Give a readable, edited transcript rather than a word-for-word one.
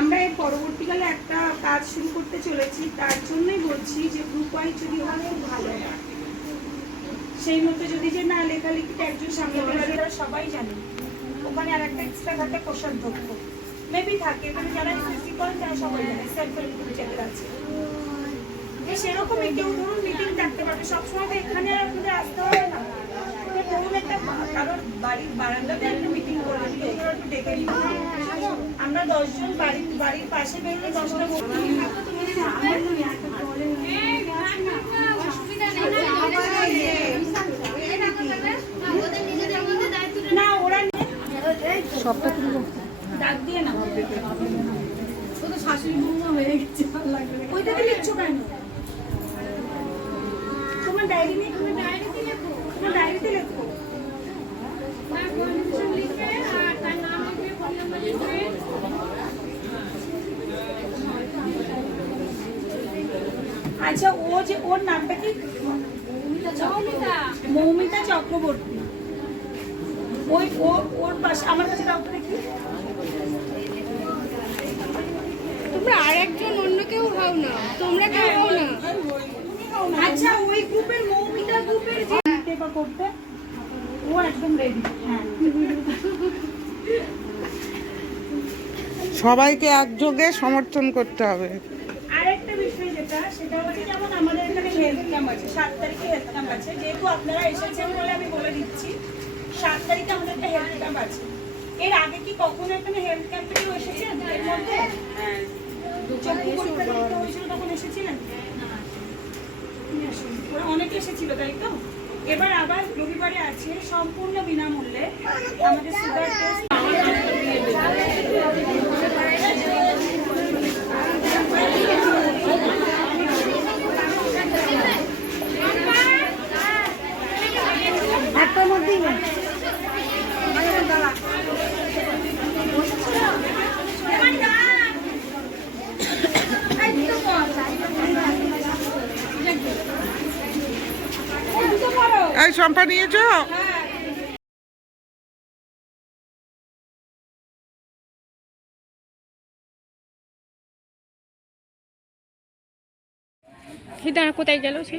আমরা এর পরবর্তীকালে একটা কাজ শুরু করতে চলেছি, তার জন্যই বলছি যে গ্রুপ ওয়াইজ যদি হয় খুব ভালো হয়। সেই মতো যদি যে না লেখালেখিটা একজন সামলাতে পারে, সবাই জানে ওখানে আর একটা এক্সট্রা থাকে কোষাধ্যক্ষ মেবি থাকে, এখানে যারা এসএসসি করেন তারা সবাই জানে সেলফ হেল্প গ্রুপ যাদের আছে। সেরকমই কেউ ধরুন মিটিং থাকতে পারবে, সবসময় তো এখানে আর আপনাদের আসতে হবে না। ধরুন একটা কারোর বাড়ির বারান্দাতে একটা মিটিং করবেন, কেউ ধরো একটু ডেকে নিন, আমরা 10 জন বাড়ির পাশে বেরোলে 10টা না ওরা সবটা ডাক দিয়ে না শাশুড়ি বৌমা হয়ে গেছে, ভালো লাগবে ওইটাকে লিখছো কেন? তোমার ডায়েরি নেই? তোমার ডায়েরিতে লেখো, তোমার ডায়েরিতে লেখো। আচ্ছা ও যে ওর নামটা কি? মৌমিতা চক্রবর্তী। ওই ওর পাশে আমার কাছে দাও দেখি। তোমরা আর একজন অন্য কেউ হও না, তোমরা কেউ হও না। আচ্ছা ওই গ্রুপের মৌমিতা গ্রুপের যে পেপার করতে ও একদম রেডি। হ্যাঁ সবাইকে একযোগে সমর্থন করতে হবে। আরেকটা বিষয় যেটা সেটা হচ্ছে যেমন আমাদের এখানে হেলথ ক্যাম্প আছে, 7 তারিখে হেলথ ক্যাম্প আছে, যেহেতু আপনারা এসেছেন বলে আমি বলে দিচ্ছি 7 তারিখে আমাদের একটা হেলথ ক্যাম্প আছে। এর আগে কি কখনো এখানে হেলথ ক্যাম্পে কেউ এসেছেন? এর মধ্যে চক্ষু পরীক্ষা করতে হয়েছিল তখন এসেছিলেন? ওরা অনেকে এসেছিল তাই তো? এবার আবার রবিবারে আছে সম্পূর্ণ বিনামূল্যে আমাদের সুগার টেস্ট। একটার মধ্যেই না এই শম্পা নিয়েছো? কোথায় গেল সে?